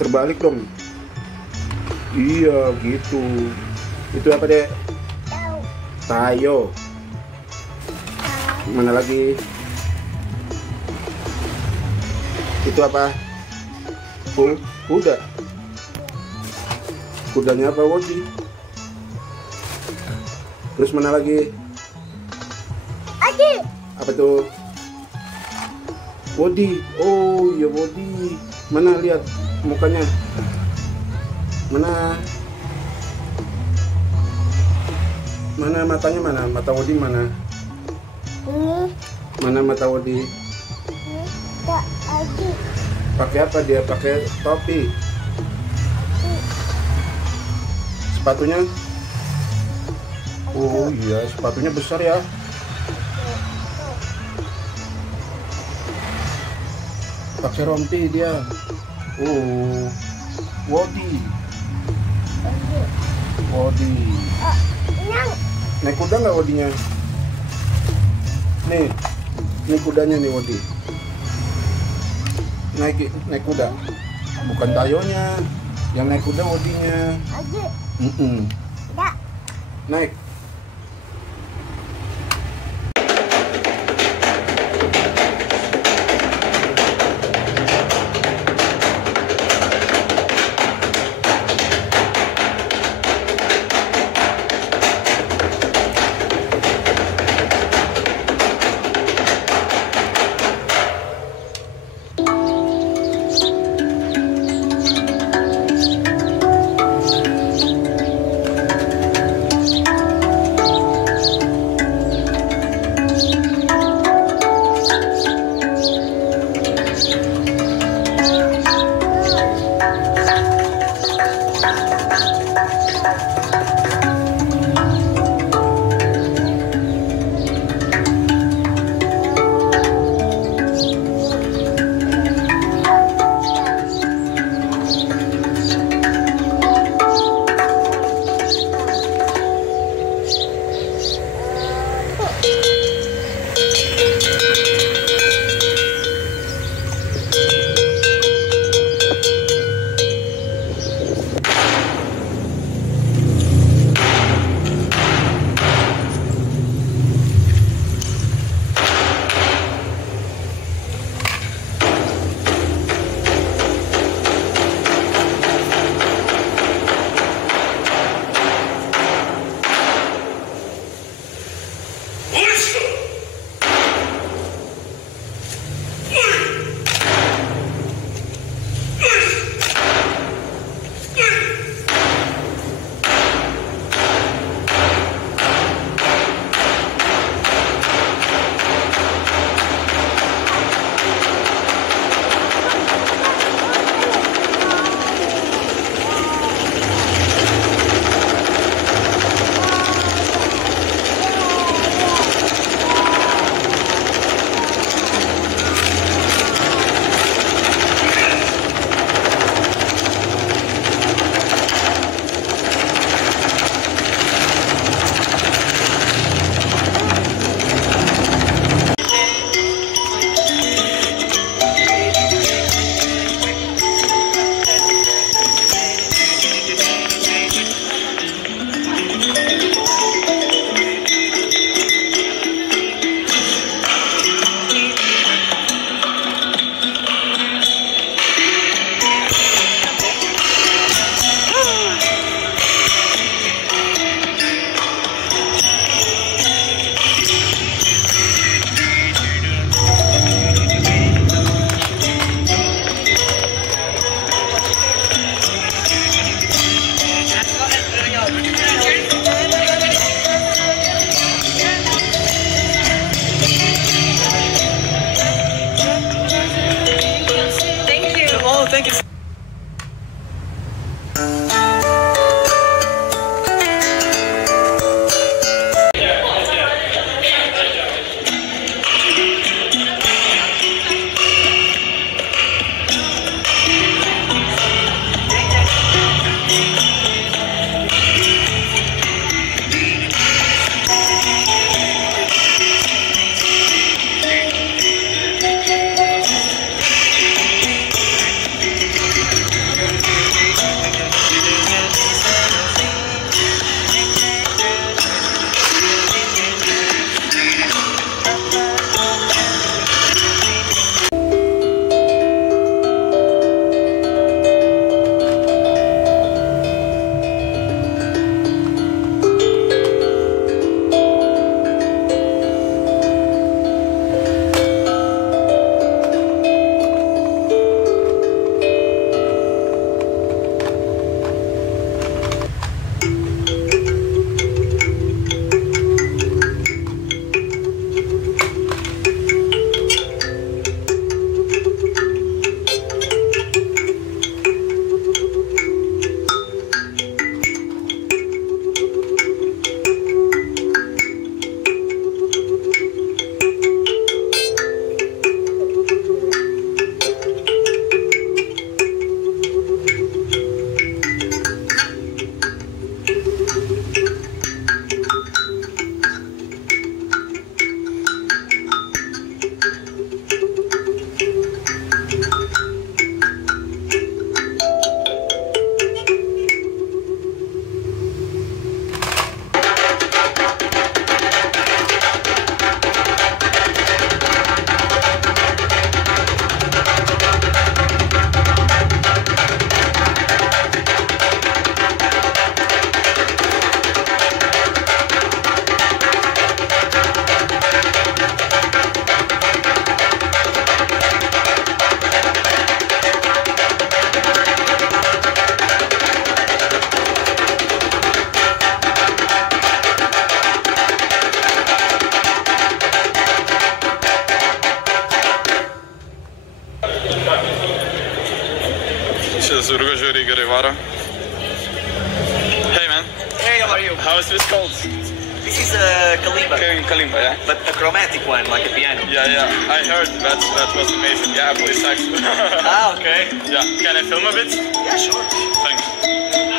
Terbalik dong. Iya gitu. Itu apa deh? Tayo. Mana lagi? Itu apa? Kuda. Kudanya apa? Wodi. Terus mana lagi? Apa tuh? Wodi. Oh iya Wodi. Mana lihat mukanya? Mana? Mana matanya mana? Mata Wodi mana? Ini. Mana mata Wodi? Tak lagi. Pakai apa dia? Pakai topi. Sepatunya? Oh iya, sepatunya besar ya. Pakai rompi dia. Oh, Wodi. Wodi. Yang. Naik kuda nggak Wodinya? Nih kudanya nih Wodi. Naik kuda. Bukan tayonya. Yang naik kuda Wodinya. Lagi. Tak. Naik. Thank you. Šitas urgas žiūri gerai varo. Hey man. Hey, how are you? How is this called? This is kalimba, Kalimba, yeah? but a chromatic one, like a piano. Yeah. I heard that was amazing. Yeah, I play sax. Ah, okay. Yeah. Can I film a bit? Yeah, sure. Thanks.